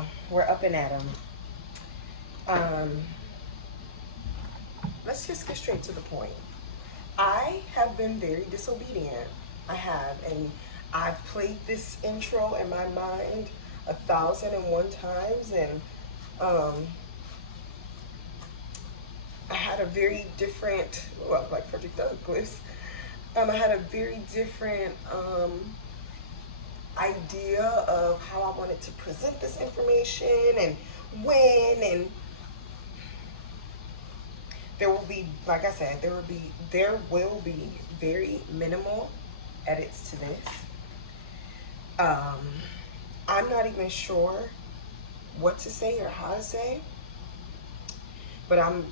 y'all. We're up and at 'em. Let's just get straight to the point. I have been very disobedient. I have, and I've played this intro in my mind 1,001 times, and I had a very different, well, like Frederick Douglass, I had a very different idea of how I wanted to present this information and when, and there will be, like I said, there will be very minimal edits to this. I'm not even sure what to say or how to say, but I'm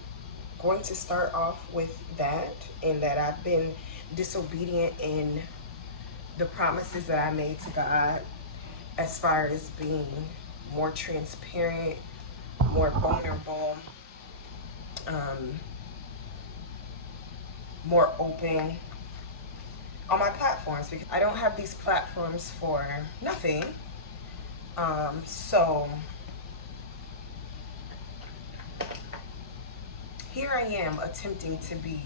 going to start off with that, and that I've been disobedient in the promises that I made to God as far as being more transparent, more vulnerable, more open on my platforms, because I don't have these platforms for nothing. So here I am attempting to be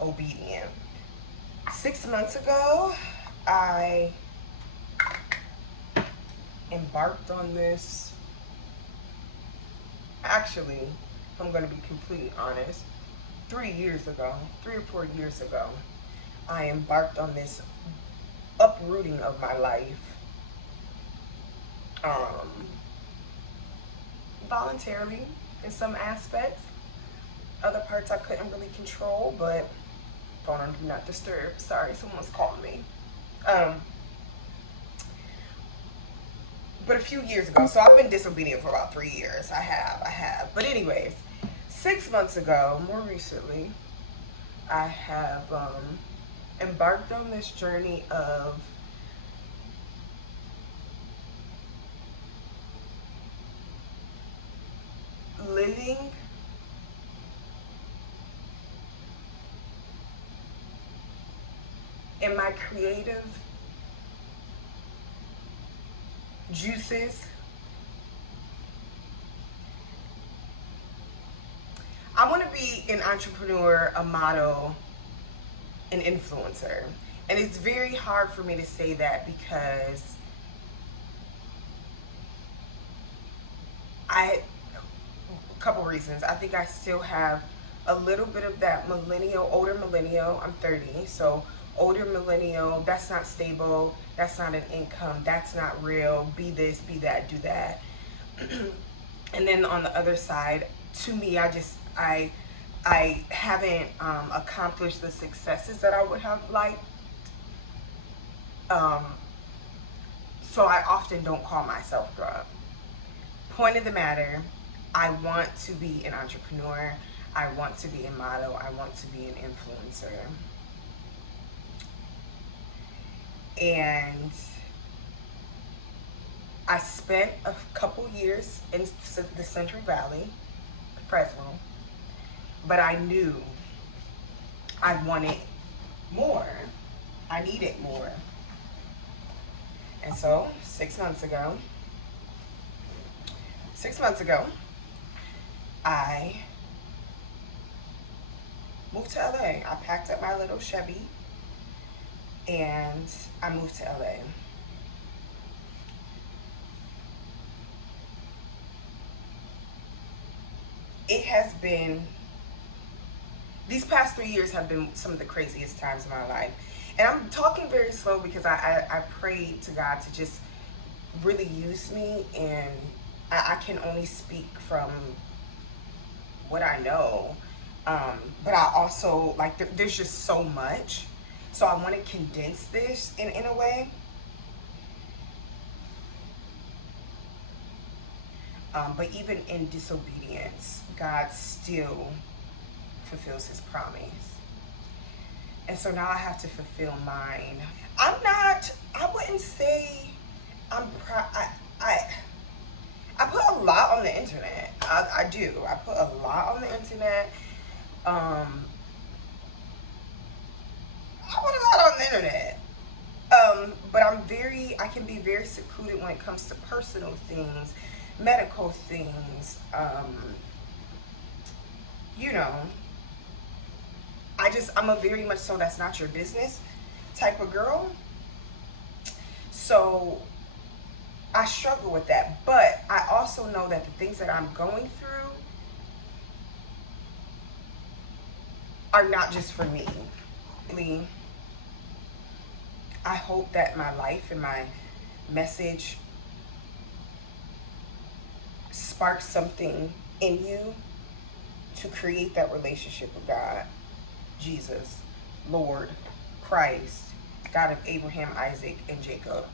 obedient. 6 months ago, I embarked on this. Actually, if I'm going to be completely honest, 3 or 4 years ago, I embarked on this uprooting of my life. Voluntarily in some aspects. Other parts I couldn't really control, but phone on do not disturb. Sorry, someone's calling me. But a few years ago, so I've been disobedient for about 3 years. I have. But anyways, 6 months ago, more recently, I have embarked on this journey of living in my creative juices. I want to be an entrepreneur, a model, an influencer. And it's very hard for me to say that because a couple reasons. I think I still have a little bit of that older millennial. I'm 30, so older millennial, that's not stable, that's not an income, that's not real, be this, be that, do that. And then on the other side, to me, I haven't accomplished the successes that I would have liked. So I often don't call myself grown. Point of the matter, I want to be an entrepreneur, I want to be a model, I want to be an influencer. And I spent a couple years in the Central Valley, Fresno, but I knew I wanted more. I needed more. And so 6 months ago, I moved to LA. I packed up my little Chevy and I moved to LA. It has been, these past 3 years have been some of the craziest times of my life. And I'm talking very slow because I prayed to God to just really use me, and I can only speak from what I know. But I also, like, there's just so much. So I want to condense this in a way. But even in disobedience, God still fulfills his promise. And so now I have to fulfill mine. I wouldn't say I'm proud. I put a lot on the internet. I do. I put a lot on the internet. I put a lot on the internet. But I can be very secluded when it comes to personal things, medical things, you know, I'm a very much so that's not your business type of girl. So I struggle with that. But I also know that the things that I'm going through are not just for me. I hope that my life and my message sparks something in you to create that relationship with God, Jesus, Lord, Christ, God of Abraham, Isaac, and Jacob.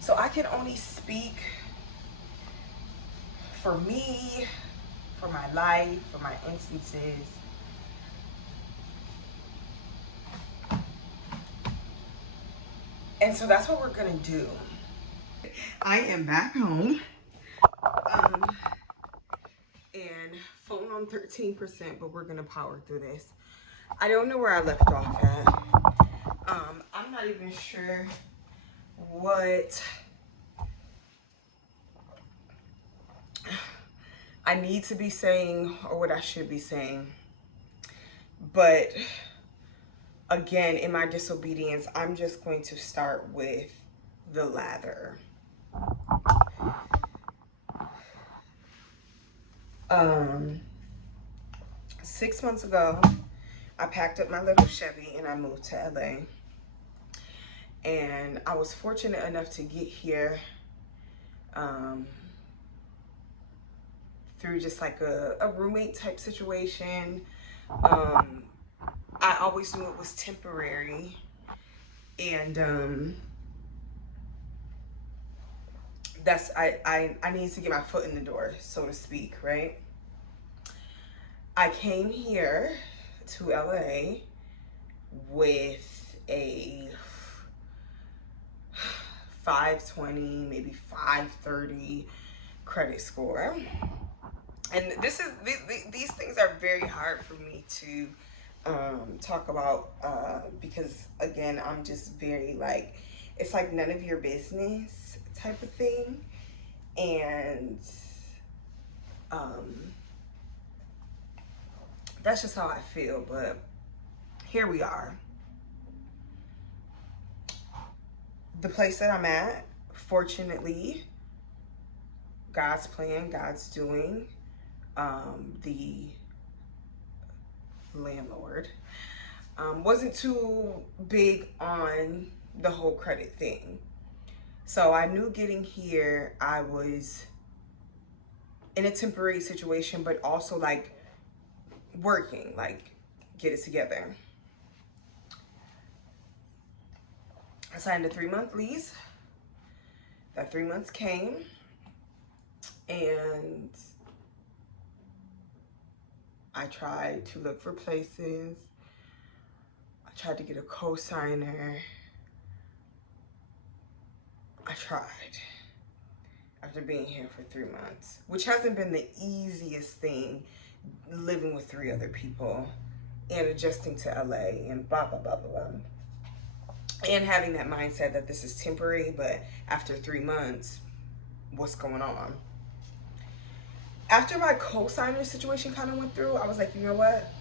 So I can only speak for me, for my life, for my instances. And so that's what we're gonna do. I am back home. And phone on 13%, but we're gonna power through this. I don't know where I left off at. I'm not even sure what I need to be saying or what I should be saying. But again, in my disobedience, I'm just going to start with the lather. 6 months ago, I packed up my little Chevy and I moved to LA. And I was fortunate enough to get here through just like a roommate type situation. I always knew it was temporary. And I needed to get my foot in the door, so to speak, right? I came here to LA with a 520, maybe 530 credit score. And these things are very hard for me to talk about because again, I'm just very like, it's like none of your business type of thing. And that's just how I feel, but here we are. The place that I'm at, fortunately, God's plan, God's doing, the landlord wasn't too big on the whole credit thing. So I knew getting here, I was in a temporary situation, but also like working, like get it together. I signed a 3-month lease. That 3 months came, and I tried to look for places. I tried to get a co-signer. I tried after being here for 3 months, which hasn't been the easiest thing, living with 3 other people and adjusting to LA and blah, blah, blah, blah, blah. And having that mindset that this is temporary, but after 3 months, what's going on? After my co-signer situation kind of went through, I was like, you know what?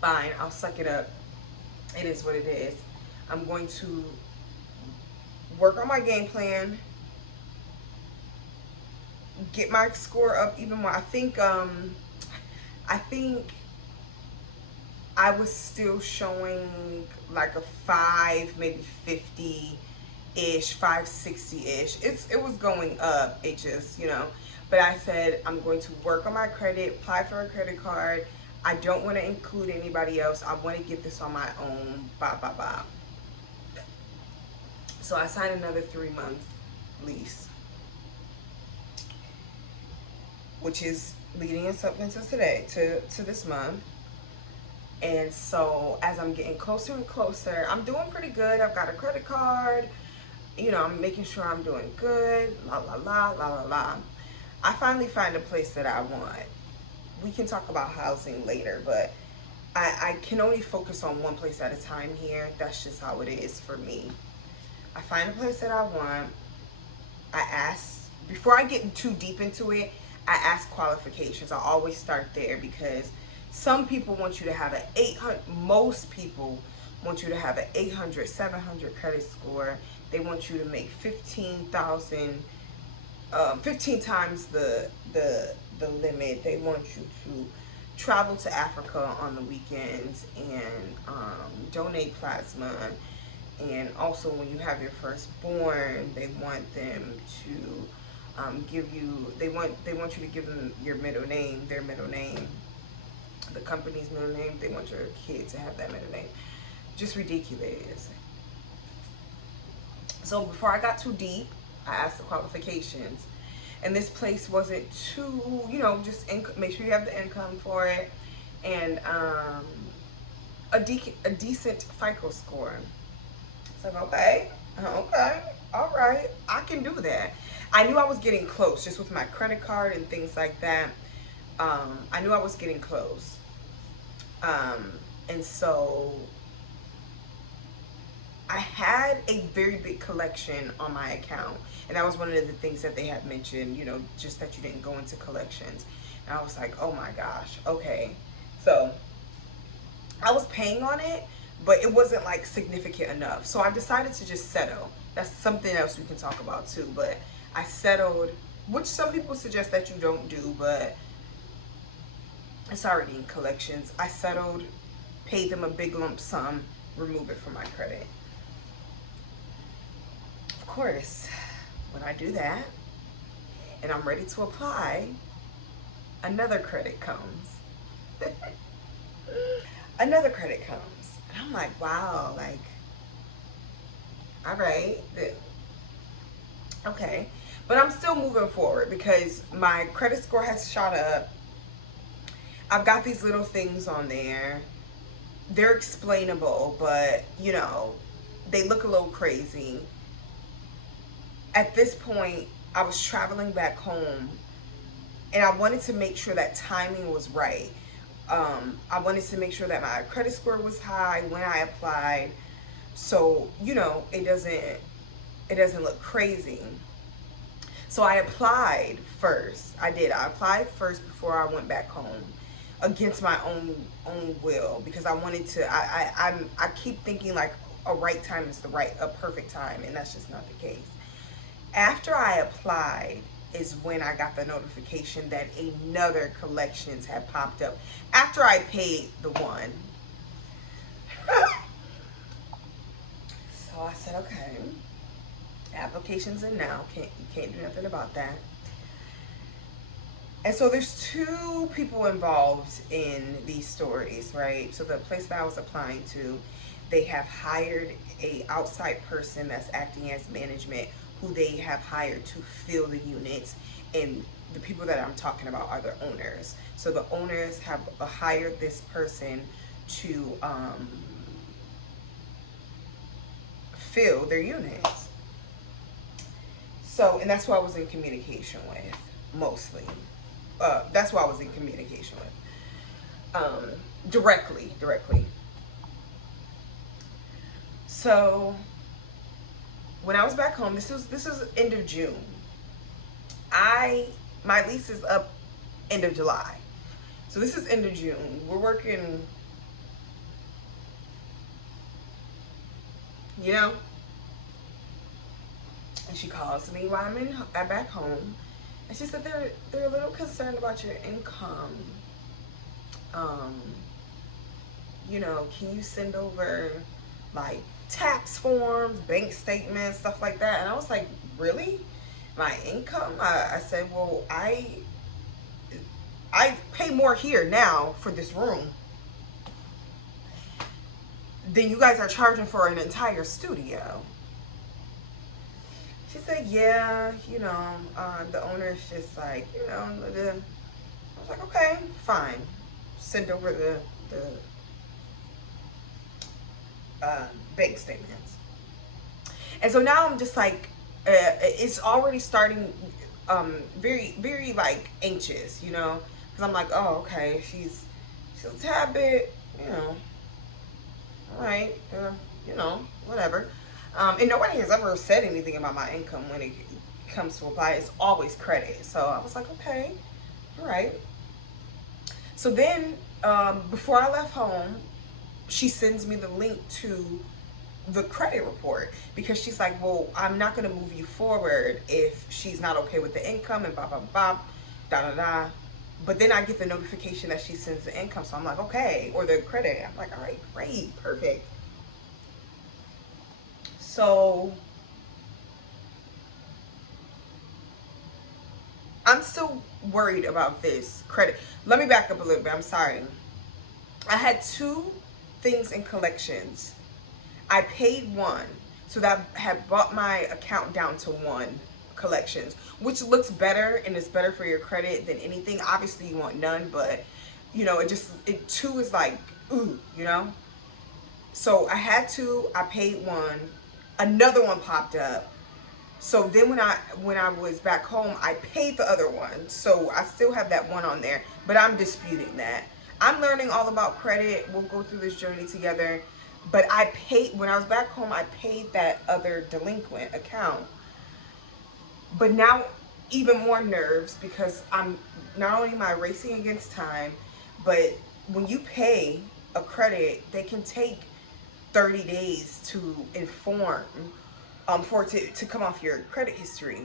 Fine, I'll suck it up. It is what it is. I'm going to work on my game plan, get my score up even more. I think I was still showing like a 5, maybe 50-ish, 560-ish. It was going up. It just, you know. But I said, I'm going to work on my credit, apply for a credit card. I don't want to include anybody else. I want to get this on my own, blah, blah, blah. So I signed another 3-month lease, which is leading us up into today, to this month. And so as I'm getting closer and closer, I'm doing pretty good. I've got a credit card. You know, I'm making sure I'm doing good. La, la, la, la, la, la. I finally find a place that I want, we can talk about housing later, but I can only focus on one place at a time here. That's just how it is for me. I find a place that I want. I ask, before I get too deep into it, I ask qualifications. I always start there because some people want you to have an 800, most people want you to have an 800, 700 credit score. They want you to make 15,000, 15 times the limit. They want you to travel to Africa on the weekends and donate plasma. And also, when you have your firstborn, they want them to give you. They want you to give them your middle name, their middle name, the company's middle name. They want your kid to have that middle name. Just ridiculous. So before I got too deep, I asked the qualifications, and this place wasn't too, just make sure you have the income for it, and a decent FICO score. So okay, all right, I can do that. I knew I was getting close just with my credit card and things like that. I knew I was getting close, and so I had a very big collection on my account, and that was one of the things that they had mentioned, just that you didn't go into collections. And I was like, oh my gosh, okay. So I was paying on it, but it wasn't like significant enough. So I decided to just settle. That's something else we can talk about too, but I settled, which some people suggest that you don't do, but it's already in collections. I settled, paid them a big lump sum, remove it from my credit. Of course, when I do that and I'm ready to apply, another credit comes. Another credit comes. And I'm like, wow, like, all right, okay. But I'm still moving forward because my credit score has shot up. I've got these little things on there. They're explainable, but, they look a little crazy. At this point, I was traveling back home, and I wanted to make sure that timing was right. I wanted to make sure that my credit score was high when I applied, so it doesn't look crazy. So I applied first. I applied first before I went back home, against my own will, because I wanted to. I keep thinking like a right time is a perfect time, and that's just not the case. After I applied is when I got the notification that another collections had popped up after I paid the one. So I said, okay, application's in now. You can't do nothing about that. And so there's two people involved in these stories, right? So the place that I was applying to, they have hired a outside person that's acting as management, who they have hired to fill the units, and the people that I'm talking about are the owners. So the owners have hired this person to fill their units. So, and that's who I was in communication with, mostly. That's who I was in communication with, directly. So when I was back home, this is end of June. My lease is up end of July. So this is end of June. We're working, and she calls me while I'm back home, and she said they're a little concerned about your income. Can you send over like tax forms, bank statements, stuff like that? And I was like, really? My income? I said, well, I pay more here now for this room than you guys are charging for an entire studio. She said, yeah, the owner's just like, I was like, okay, fine. Send over the bank statements. And so now I'm just like, it's already starting very, very like anxious, Because I'm like, oh, okay, she's a tad bit, you know, all right, you know, whatever. And nobody has ever said anything about my income when it comes to apply. It's always credit. So I was like, okay, all right. So then, before I left home, she sends me the link to the credit report because she's like, well, I'm not going to move you forward if she's not okay with the income and blah, blah, blah, da, da, da. But then I get the notification that she sends the income. So I'm like, okay, or the credit. I'm like, all right, great, perfect. So I'm still worried about this credit. Let me back up a little bit. I'm sorry. I had two things in collections. I paid one, so that had brought my account down to one collections, which looks better and is better for your credit than anything. Obviously, you want none, but you know, it two is like ooh, you know. So I had two. I paid one. Another one popped up. So then when I was back home, I paid the other one. So I still have that one on there, but I'm disputing that. I'm learning all about credit. We'll go through this journey together. But I paid, when I was back home, I paid that other delinquent account. But now even more nerves because I'm not only am I racing against time, but when you pay a credit, they can take 30 days to inform for it to come off your credit history.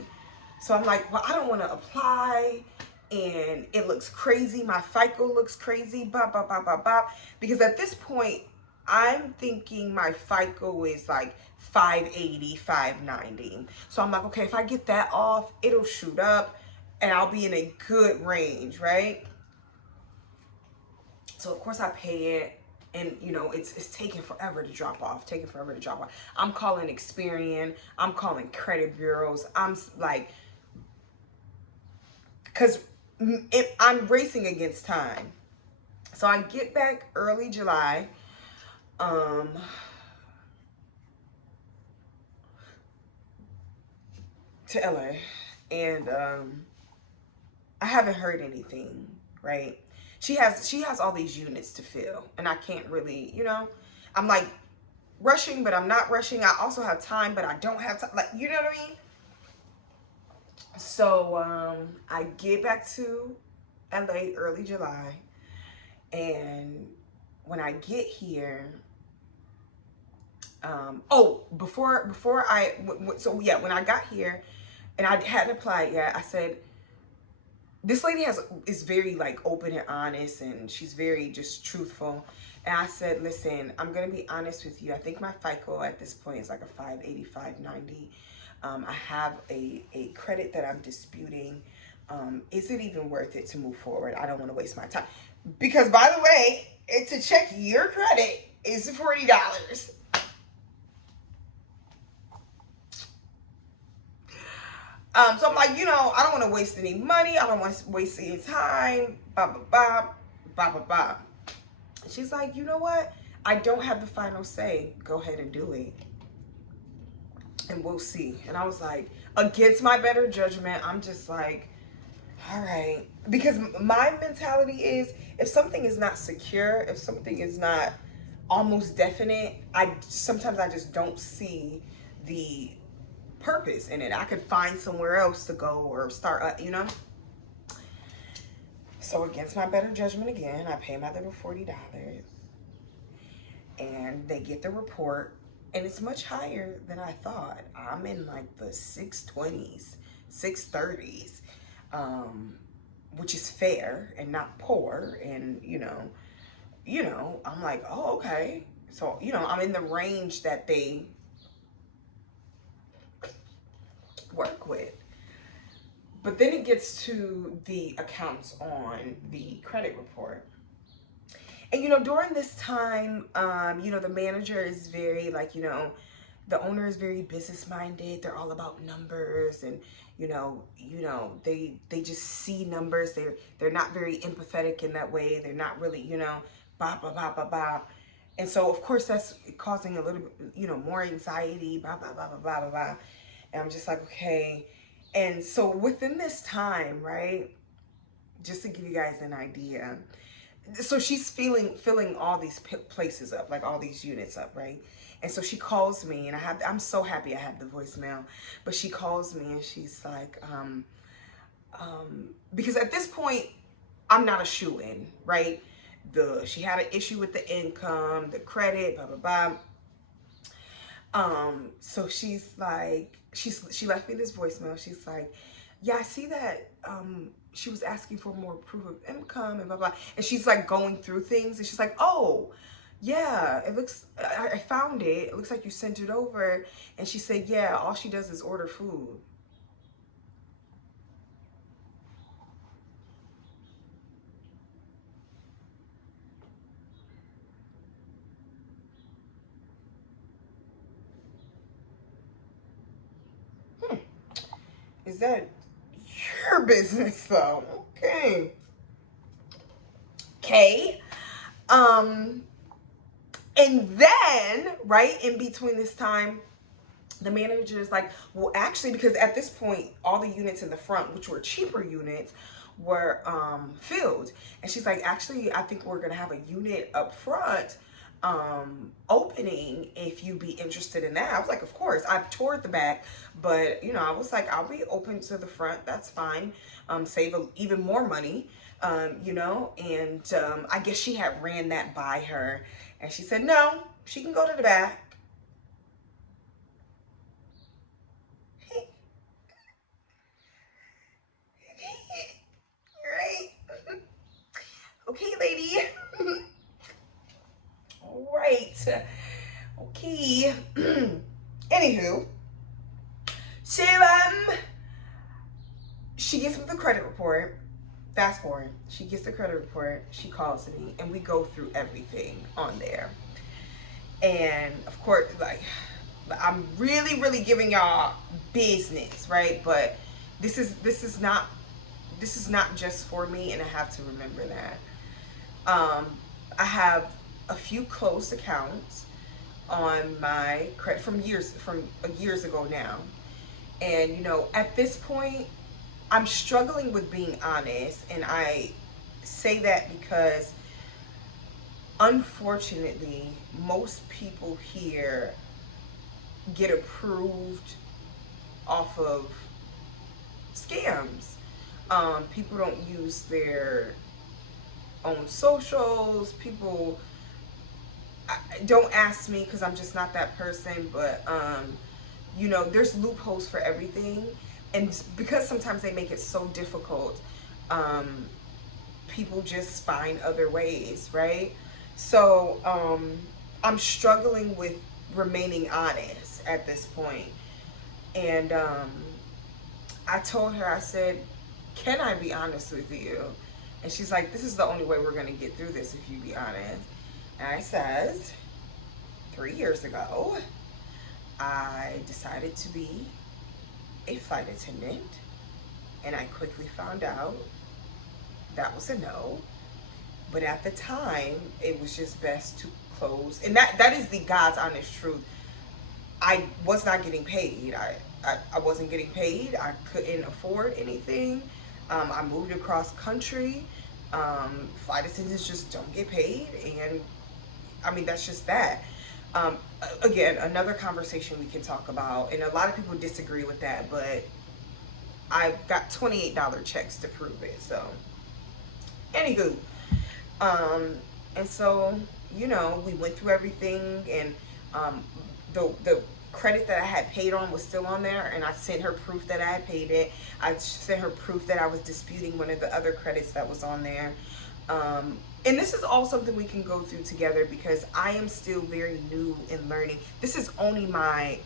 So I'm like, well, I don't want to apply and it looks crazy. My FICO looks crazy, bop, bop, bop, bop, bop. Because at this point, I'm thinking my FICO is like 580, 590. So I'm like, okay, if I get that off, it'll shoot up and I'll be in a good range, right? So of course I pay it, and you know it's taking forever to drop off, taking forever to drop off. I'm calling Experian, I'm calling credit bureaus. I'm like, because I'm racing against time. So I get back early July, um, to LA, and I haven't heard anything. Right? She has all these units to fill, and I can't really, you know. I'm like rushing, but I'm not rushing. I also have time, but I don't have time. Like, you know what I mean? So I get back to LA early July, and when I get here, oh, before I so yeah, when I got here and I hadn't applied yet, I said, this lady is very like open and honest, and she's very just truthful. And I said, listen, I'm gonna be honest with you. I think my FICO at this point is like a 580, 590. I have a credit that I'm disputing. Is it even worth it to move forward? I don't want to waste my time. Because by the way, to check your credit is $40. So I'm like, you know, I don't want to waste any money. I don't want to waste any time. Blah, blah, blah, blah, blah, blah. She's like, you know what? I don't have the final say. Go ahead and do it. And we'll see. And I was like, against my better judgment, I'm just like, all right. Because my mentality is, if something is not secure, if something is not almost definite, sometimes I just don't see the purpose in it. I could find somewhere else to go or start, you know. So against my better judgment again, I pay my little $40, and they get the report, and it's much higher than I thought. I'm in like the 620s, 630s, which is fair and not poor, and I'm like, oh, okay. So, I'm in the range that they work with. But then it gets to the accounts on the credit report. And, during this time, the manager is very like, the owner is very business minded. They're all about numbers, and, they just see numbers. They're not very empathetic in that way. They're not really, blah, blah, blah, blah, blah. And so, of course, that's causing a little bit, more anxiety, blah, blah, blah, blah, blah, blah, blah. And I'm just like, okay. And so within this time, right, just to give you guys an idea. So she's filling all these places up, like all these units up, right? And so she calls me, and I'm so happy I have the voicemail, but she calls me and she's like, because at this point I'm not a shoe-in, right? She had an issue with the income, the credit, blah blah blah. So she's like, she left me this voicemail. She's like, yeah, I see that she was asking for more proof of income and blah blah. And she's like going through things, and she's like, oh, yeah, it looks, I found it. It looks like you sent it over. And she said, yeah, all she does is order food. Hmm. Is that your business though? Okay. Okay. Um, and then, right in between this time, the manager is like, well, actually, because at this point, all the units in the front, which were cheaper units, were filled. And she's like, actually, I think we're going to have a unit up front opening if you'd be interested in that. I was like, of course. I toured the back, but, you know, I was like, I'll be open to the front. That's fine. Save even more money, you know. And I guess she had ran that by her. And she said, no, she can go to the back. Right. Okay, lady. All right. Okay. Anywho, so she gets me the credit report. Fast forward, she gets the credit report. She calls me, and we go through everything on there. And of course, like, I'm really giving y'all business, right? But this is not just for me, and I have to remember that. I have a few closed accounts on my credit from years ago now. And you know, at this point, I'm struggling with being honest, and I say that because unfortunately, most people here get approved off of scams. People don't use their own socials. People, don't ask me because I'm just not that person, but you know, there's loopholes for everything. And because sometimes they make it so difficult, people just find other ways, right? So I'm struggling with remaining honest at this point. And I told her, I said, can I be honest with you? And she's like, this is the only way we're going to get through this if you be honest. And I says, 3 years ago, I decided to be a flight attendant, and I quickly found out that was a no. But at the time, it was just best to close. And that is the God's honest truth. I was not getting paid. I wasn't getting paid. I couldn't afford anything. I moved across country. Flight attendants just don't get paid. And I mean, that's just that. Again, another conversation we can talk about. And a lot of people disagree with that, but I've got $28 checks to prove it. So, anywho. And so, you know, we went through everything, and the credit that I had paid on was still on there, and I sent her proof that I had paid it. I sent her proof that I was disputing one of the other credits that was on there. And this is all something we can go through together because I am still very new in learning. This is only my,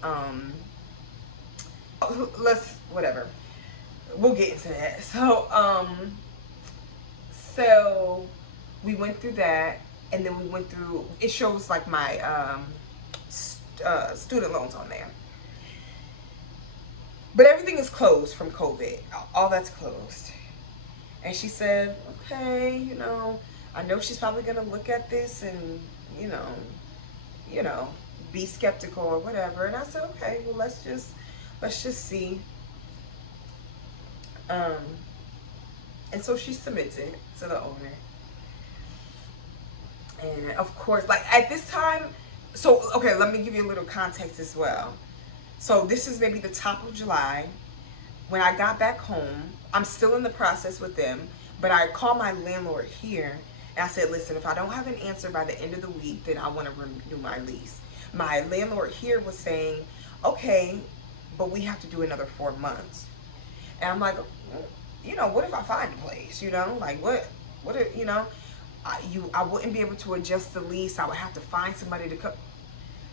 whatever. We'll get into that. So we went through that, and then we went through, it shows like my student loans on there. But everything is closed from COVID. All that's closed. And she said, okay, you know, I know she's probably going to look at this and, you know, be skeptical or whatever. And I said, okay, well, let's just see. And so she submits it to the owner. And of course, like at this time, so okay, let me give you a little context as well. So this is maybe the top of July. When I got back home, I'm still in the process with them, but I called my landlord here and I said, listen, if I don't have an answer by the end of the week, then I want to renew my lease. My landlord here was saying, okay, but we have to do another 4 months. And I'm like, you know, what if I find a place, you know, like what if, you know, I wouldn't be able to adjust the lease. I would have to find somebody to come.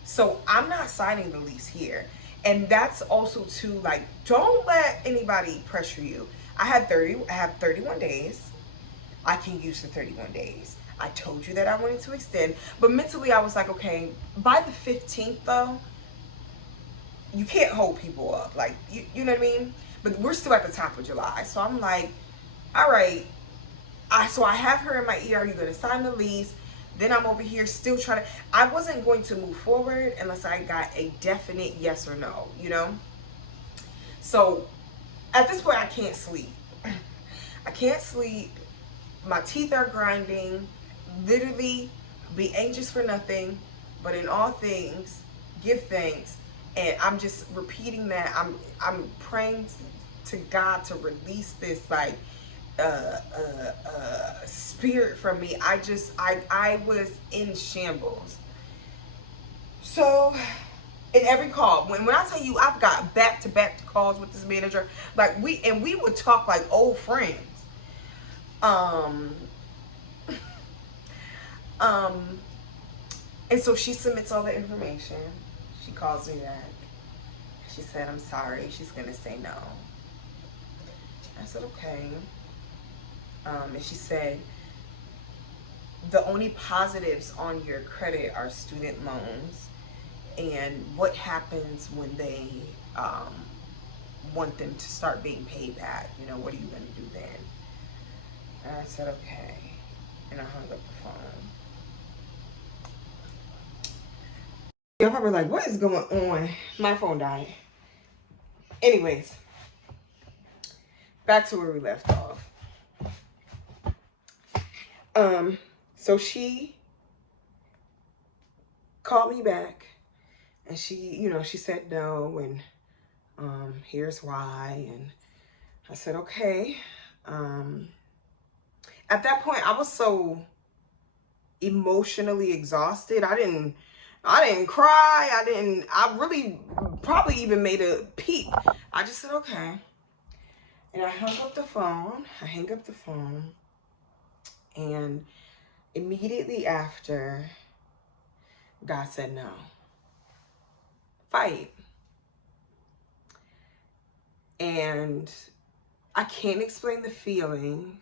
So I'm not signing the lease here. And that's also too, like, don't let anybody pressure you. I have 31 days. I can use the 31 days. I told you that I wanted to extend, but mentally I was like, okay, by the 15th though, you can't hold people up. Like, you know what I mean? But we're still at the top of July. So I'm like, all right. So I have her in my ear. Are you going to sign the lease? Then I'm over here still trying to, I wasn't going to move forward unless I got a definite yes or no, you know? So at this point, I can't sleep. I can't sleep. My teeth are grinding. Literally, be anxious for nothing, but in all things, give thanks. And I'm just repeating that. I'm praying to God to release this, like, spirit from me. I was in shambles. So in every call, when I tell you I've got back-to-back calls with this manager, like we would talk like old friends. And so she submits all the information. She calls me back. She said, I'm sorry. She's gonna say no. I said, okay. And she said, the only positives on your credit are student loans, and what happens when they want them to start being paid back. You know, what are you going to do then? And I said, okay. And I hung up the phone. You're probably like, what is going on? My phone died. Anyways, back to where we left off. So she called me back and she, you know, she said no, and here's why. And I said, okay. At that point, I was so emotionally exhausted. I didn't cry. I really probably even made a peep. I just said, okay. And I hung up the phone. I hang up the phone. And immediately after, God said no. Fight. And I can't explain the feeling,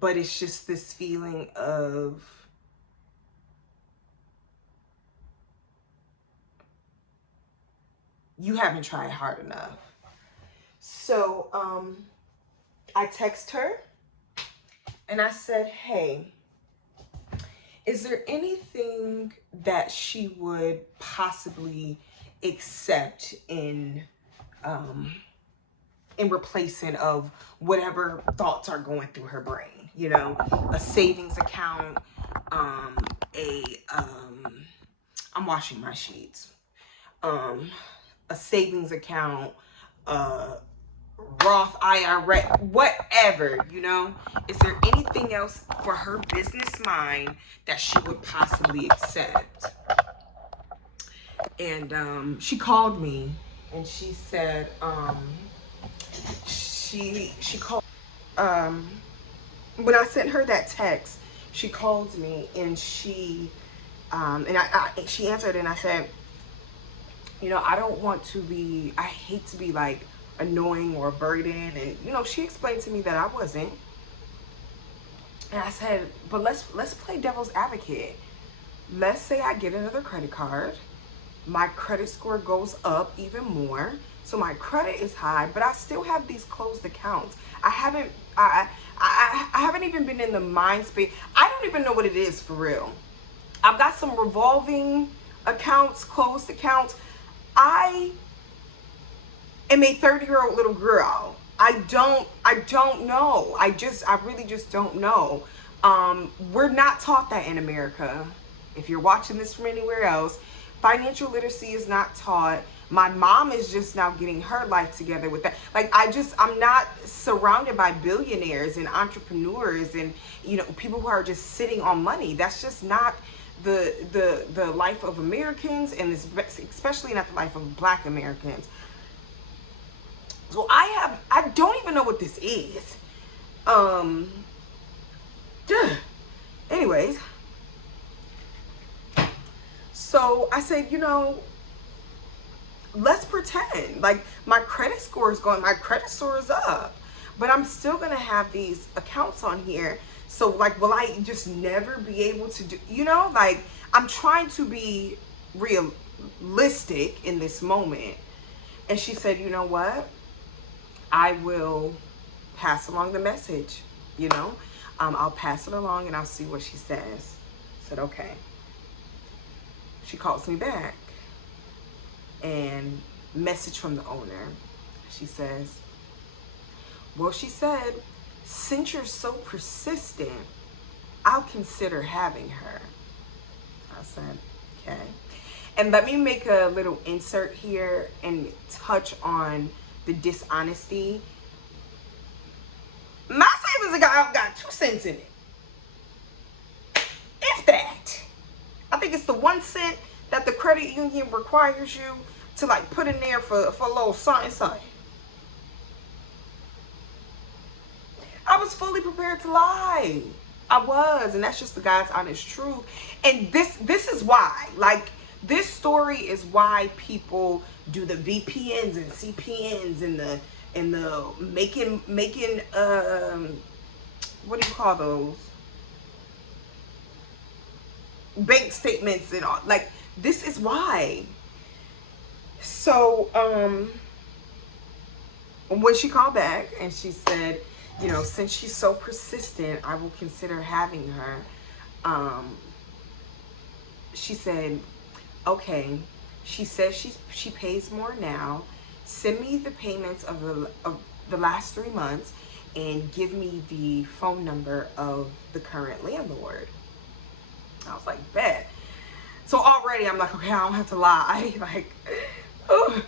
but it's just this feeling of you haven't tried hard enough. So I text her and I said, hey, is there anything that she would possibly accept in replacement of whatever thoughts are going through her brain? You know, a savings account, I'm washing my sheets, a savings account, Roth IRA, whatever, you know. Is there anything else for her business mind that she would possibly accept? And she called me and she said, she called, when I sent her that text, she called me and she she answered and I said, you know, I don't want to be, I hate to be like annoying or a burden. And, you know, she explained to me that I wasn't. And I said, but let's play devil's advocate. Let's say I get another credit card. My credit score goes up even more. So my credit is high, but I still have these closed accounts. I haven't even been in the mind space. I don't even know what it is for real. I've got some revolving accounts, closed accounts. I am a 30-year-old little girl. I don't know. I really just don't know. We're not taught that in America. If you're watching this from anywhere else, financial literacy is not taught. My mom is just now getting her life together with that. Like, I'm not surrounded by billionaires and entrepreneurs and, people who are just sitting on money. That's just not the life of Americans, and especially not the life of Black Americans. So I don't even know what this is. Anyways, so I said, let's pretend like my credit score is up, but I'm still gonna have these accounts on here. So like, will I just never be able to do, like, I'm trying to be realistic in this moment. And she said, you know what? I will pass along the message, I'll pass it along and I'll see what she says. I said, okay. She calls me back and message from the owner. She says, well, she said, since you're so persistent, I'll consider having her. I said, okay. And let me make a little insert here and touch on the dishonesty. My savings account got 2 cents in it. If that. I think it's the 1 cent that the credit union requires you to like put in there for a little something. I was fully prepared to lie. I was, and that's just the God's honest truth. And this is why, like, this story is why people do the VPNs and CPNs and the making what do you call those? Bank statements and all. Like, this is why. So when she called back and she said, since she's so persistent, I will consider having her. She said, okay. She says she pays more now. Send me the payments of the last 3 months and give me the phone number of the current landlord. I was like, bet. So already I'm like, okay, I don't have to lie. Like, because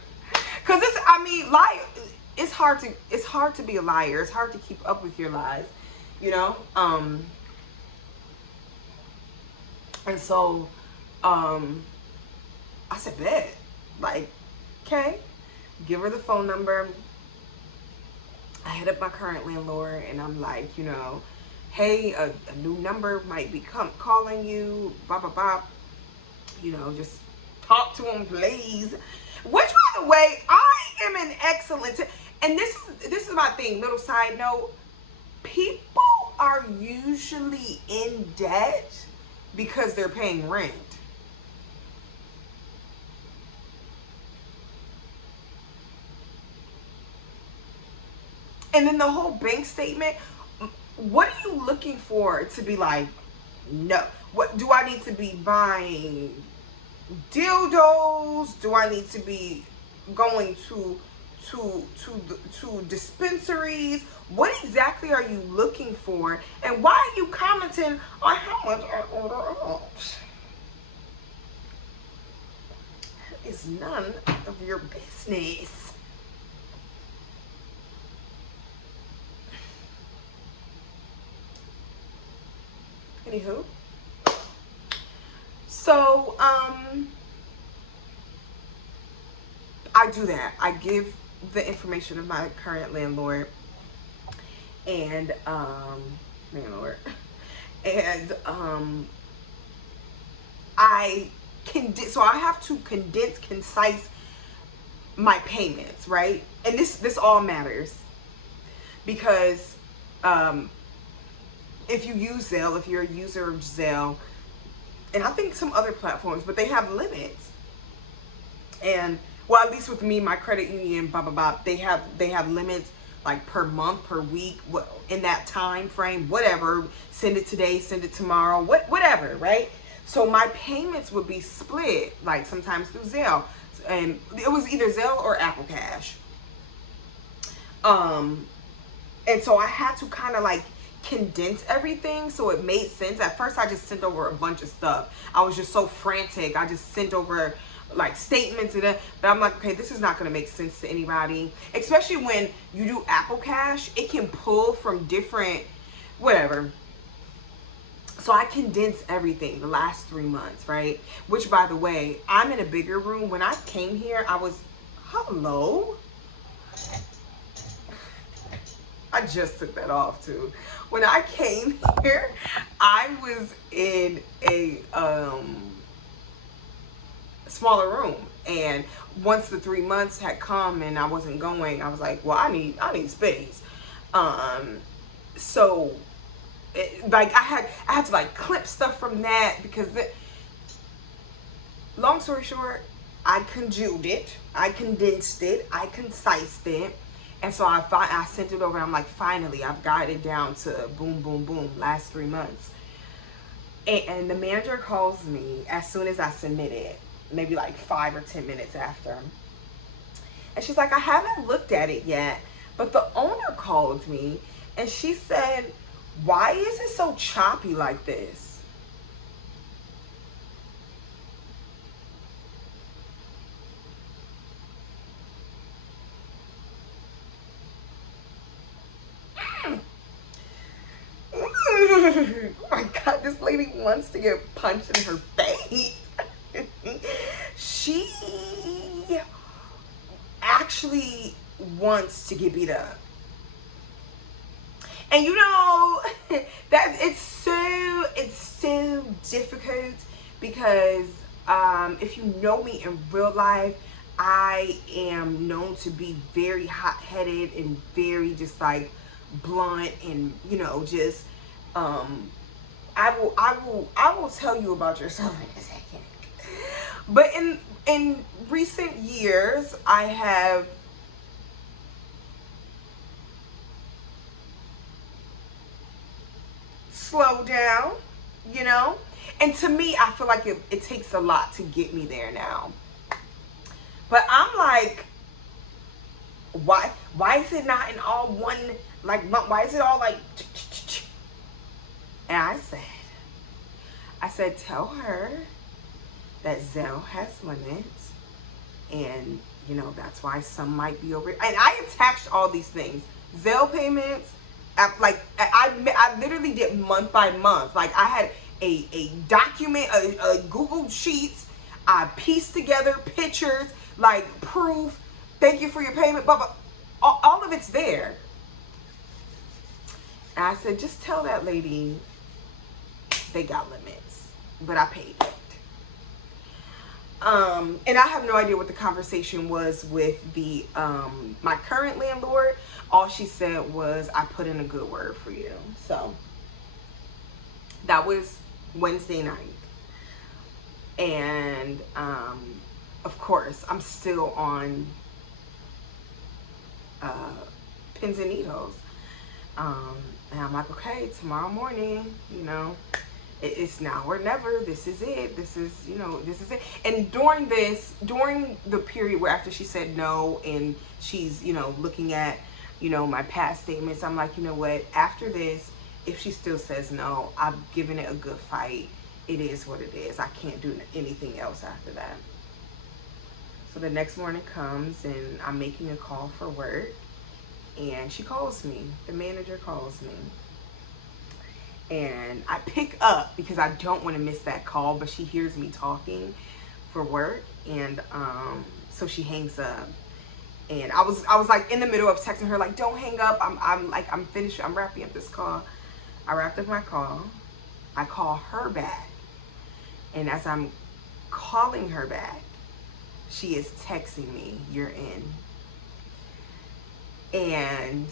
lie. It's hard to be a liar. It's hard to keep up with your lies, And so, I said, bet. Like, okay, give her the phone number. I hit up my current landlord and I'm like, hey, a new number might be calling you, blah, blah, blah. Just talk to him, please. Which, by the way, I am an excellent, and this is my thing, little side note. People are usually in debt because they're paying rent. And then the whole bank statement, what are you looking for to be like, no? What do I need to be buying? Dildos? Do I need to be going to dispensaries? What exactly are you looking for? And why are you commenting on how much I order out? That is none of your business. Anywho, so I do that. I give the information of my current landlord and so I have to concise my payments, right? And this all matters because if you use Zelle, if you're a user of Zelle, and I think some other platforms, but they have limits. And well, at least with me, my credit union, blah blah blah, they have limits like per month, per week, in that time frame, whatever. Send it today, send it tomorrow, whatever, right? So my payments would be split, like sometimes through Zelle, and it was either Zelle or Apple Cash. Um, and so I had to kind of like condense everything so it made sense. At first, I just sent over a bunch of stuff. I was just so frantic. I just sent over like statements and that, but I'm like, okay, this is not going to make sense to anybody, especially when you do Apple Cash. It can pull from different whatever. So I condensed everything the last 3 months, right? Which, by the way, I'm in a bigger room. When I came here, I was, hello? I just took that off too. When I came here, I was in a smaller room, and once the 3 months had come and I wasn't going, I was like, well, I need space. So like I had to like clip stuff from that because long story short, I congealed it, I condensed it, I concised it. And so I sent it over and I'm like, finally, I've got it down to boom, boom, boom, last 3 months. And the manager calls me as soon as I submit it, maybe like 5 or 10 minutes after. And she's like, I haven't looked at it yet, but the owner called me and she said, why is it so choppy like this? Oh my God, this lady wants to get punched in her face. She actually wants to get beat up. And you know, that it's so difficult because if you know me in real life, I am known to be very hot-headed and very just like blunt and, you know, just I will tell you about yourself in a second. But in recent years, I have slowed down, you know? And to me, I feel like it takes a lot to get me there now. But I'm like, why is it not in all one, like, why is it all like, and I said, tell her that Zelle has limits, and you know, that's why some might be over. And I attached all these things, Zelle payments, like I literally did month by month. Like I had a document, a Google Sheets. I pieced together pictures, like proof. Thank you for your payment, but all of it's there. And I said, just tell that lady they got limits, but I paid it. And I have no idea what the conversation was with the my current landlord. All she said was, I put in a good word for you. So that was Wednesday night. And of course, I'm still on pins and needles. And I'm like, okay, tomorrow morning, you know, it's now or never. This is it. This is, you know, this is it. And during the period where after she said no and she's, you know, looking at, you know, my past statements, I'm like, you know what, after this, if she still says no, I've given it a good fight. It is what it is. I can't do anything else after that. So the next morning comes and I'm making a call for work, and she calls me. The manager calls me. And I pick up because I don't want to miss that call, but she hears me talking for work, and so she hangs up. And I was like in the middle of texting her, like, don't hang up. I'm finished. I'm wrapping up this call. I wrapped up my call. I call her back. And as I'm calling her back, she is texting me, you're in. And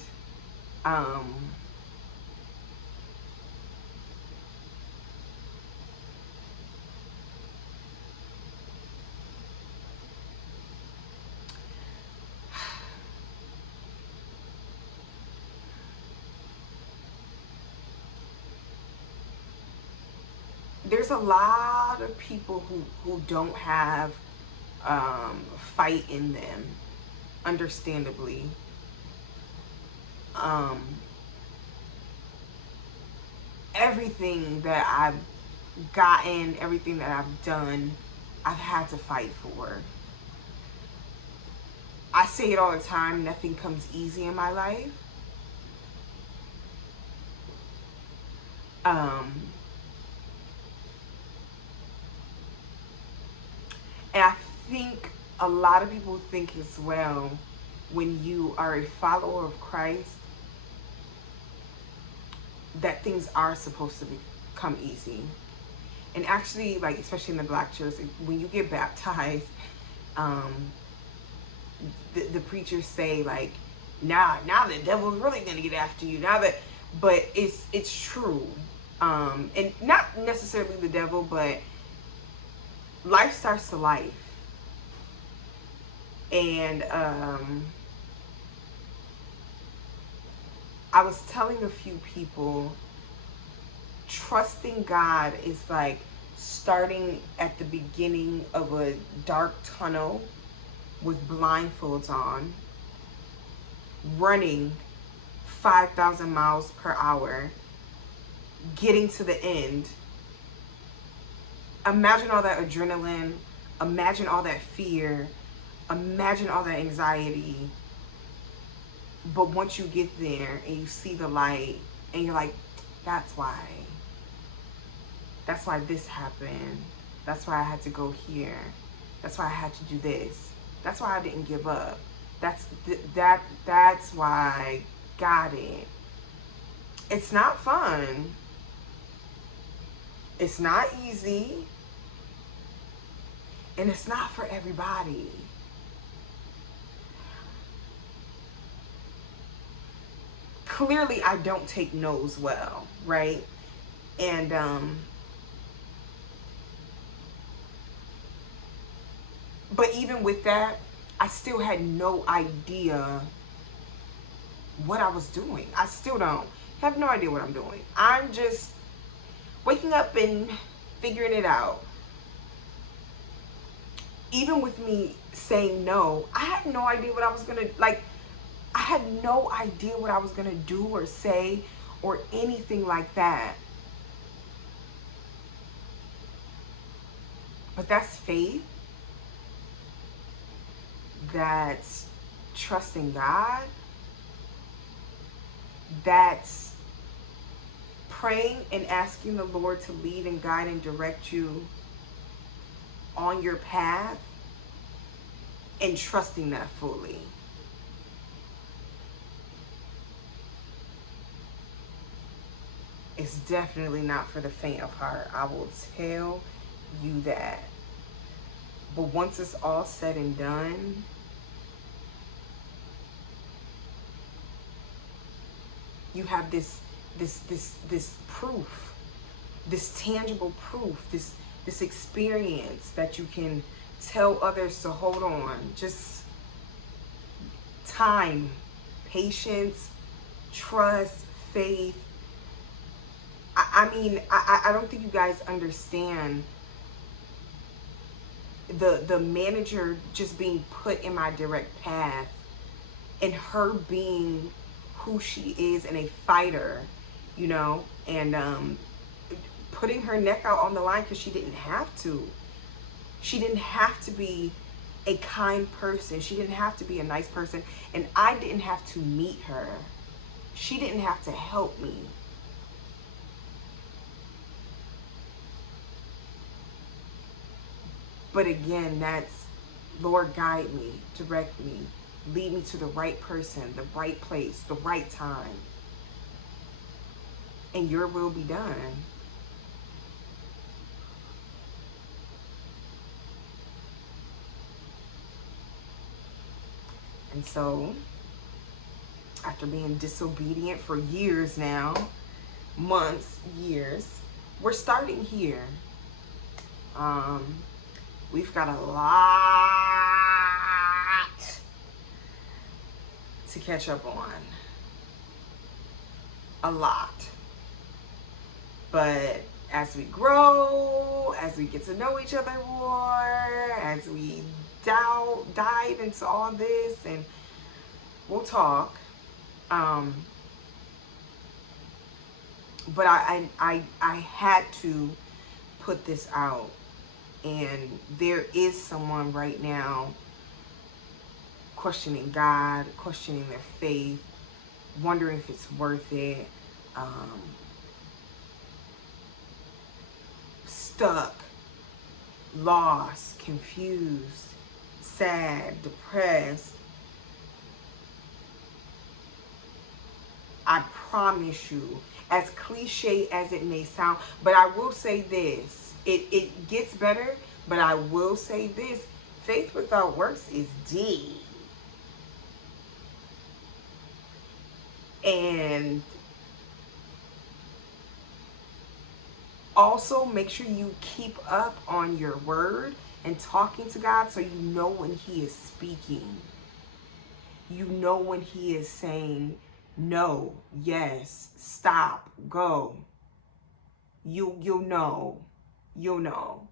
there's a lot of people who don't have fight in them, understandably. um, everything that I've gotten, everything that I've done, I've had to fight for. I say it all the time, nothing comes easy in my life. Um, and I think a lot of people think as well, when you are a follower of Christ, that things are supposed to become easy. And actually, like, especially in the Black church, when you get baptized, um, the preachers say, like, now the devil's really gonna get after you. Now that, but it's true. And not necessarily the devil, but life starts to life. And I was telling a few people, trusting God is like starting at the beginning of a dark tunnel with blindfolds on, running 5,000 miles per hour, getting to the end. Imagine all that adrenaline, imagine all that fear, imagine all that anxiety. But once you get there and you see the light and you're like, that's why this happened. That's why I had to go here. That's why I had to do this. That's why I didn't give up. That's why I got it. It's not fun. It's not easy. And it's not for everybody. Clearly, I don't take no's well, right? And but even with that, I still had no idea what I was doing. I still don't have no idea what I'm doing. I'm just waking up and figuring it out. Even with me saying no, I had no idea what I was gonna, like, I had no idea what I was gonna do or say or anything like that. But that's faith. That's trusting God. That's praying and asking the Lord to lead and guide and direct you on your path and trusting that fully. It's definitely not for the faint of heart. I will tell you that. But once it's all said and done, you have this proof, this tangible proof, this experience that you can tell others to hold on. Just time, patience, trust, faith. I mean, I don't think you guys understand the manager just being put in my direct path and her being who she is and a fighter, you know, and putting her neck out on the line because she didn't have to. She didn't have to be a kind person. She didn't have to be a nice person. And I didn't have to meet her. She didn't have to help me. But again, that's, Lord, guide me, direct me, lead me to the right person, the right place, the right time. And your will be done. And so, after being disobedient for years now, months, years, we're starting here. We've got a lot to catch up on. A lot. But as we grow, as we get to know each other more, as we dive into all this, and we'll talk, But I had to put this out. And there is someone right now questioning God, questioning their faith, wondering if it's worth it, stuck, lost, confused, sad, depressed. I promise you, as cliche as it may sound, but I will say this, it gets better, but I will say this, faith without works is dead. And also make sure you keep up on your word and talking to God, so you know when he is speaking. You know when he is saying no, yes, stop, go. You'll know. You'll know.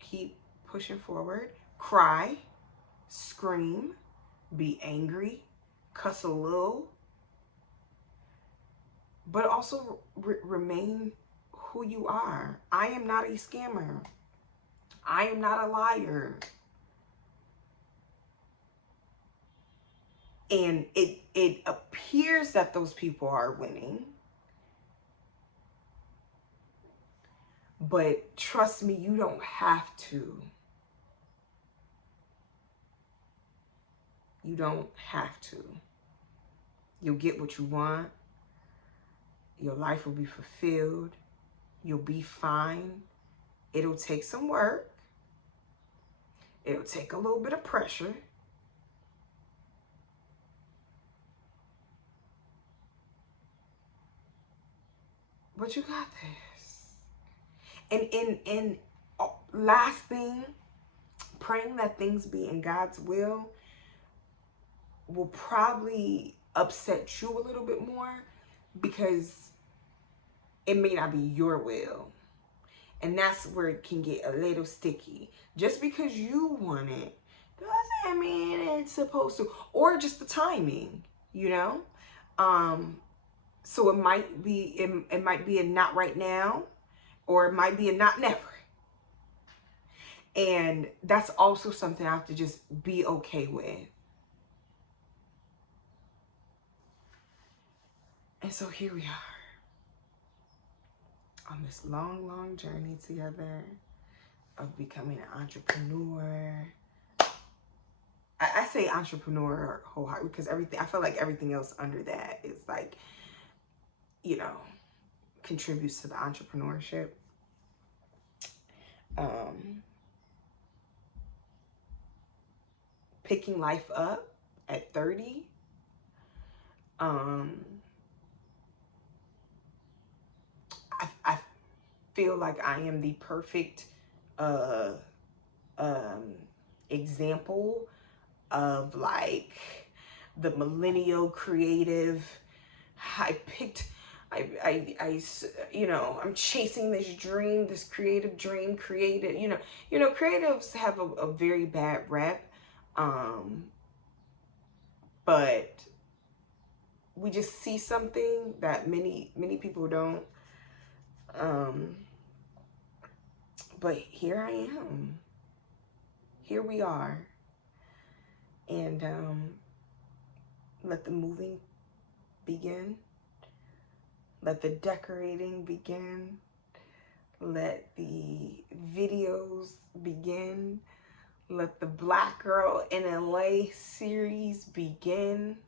Keep pushing forward. Cry, scream, be angry, cuss a little, but also remain who you are. I am not a scammer. I am not a liar. And it appears that those people are winning. But trust me, you don't have to. You don't have to. You'll get what you want. Your life will be fulfilled. You'll be fine. It'll take some work. It'll take a little bit of pressure. But you got this. And last thing, praying that things be in God's will probably upset you a little bit more, because it may not be your will. And that's where it can get a little sticky. Just because you want it doesn't mean it's supposed to. Or just the timing, you know? So it might be a not right now, or it might be a not never. And that's also something I have to just be okay with. And so here we are on this long, long journey together of becoming an entrepreneur. I say entrepreneur wholeheartedly because I feel like everything else under that is like, you know, contributes to the entrepreneurship. Picking life up at 30. I feel like I am the perfect example of like the millennial creative. You know, I'm chasing this dream, this creative dream, you know, creatives have a very bad rep. But we just see something that many people don't. But here I am. Here we are. And let the moving begin. Let the decorating begin. Let the videos begin. Let the Black Girl in LA series begin.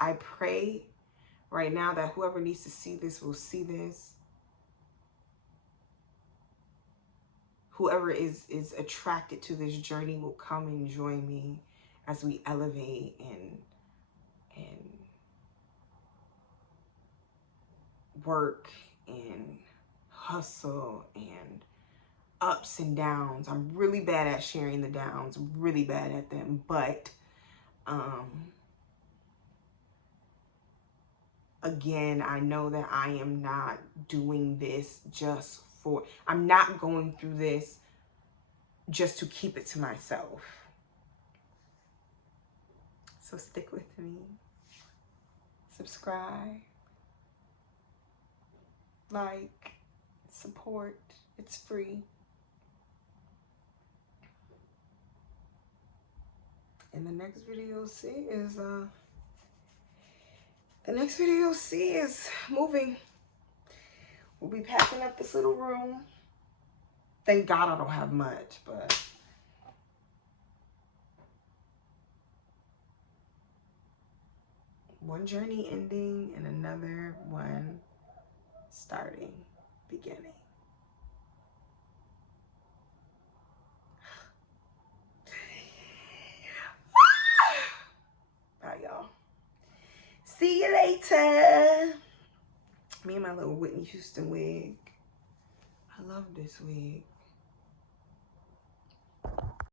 I pray right now that whoever needs to see this will see this. Whoever is attracted to this journey will come and join me as we elevate and work and hustle and ups and downs. I'm really bad at sharing the downs, really bad at them, but again, I know that I am not doing this just for, I'm not going through this just to keep it to myself. So stick with me. Subscribe. Like. Support. It's free. And the next video you'll see is moving. We'll be packing up this little room. Thank God I don't have much, but one journey ending and another one starting, beginning. Bye, y'all. See you later. Me and my little Whitney Houston wig. I love this wig.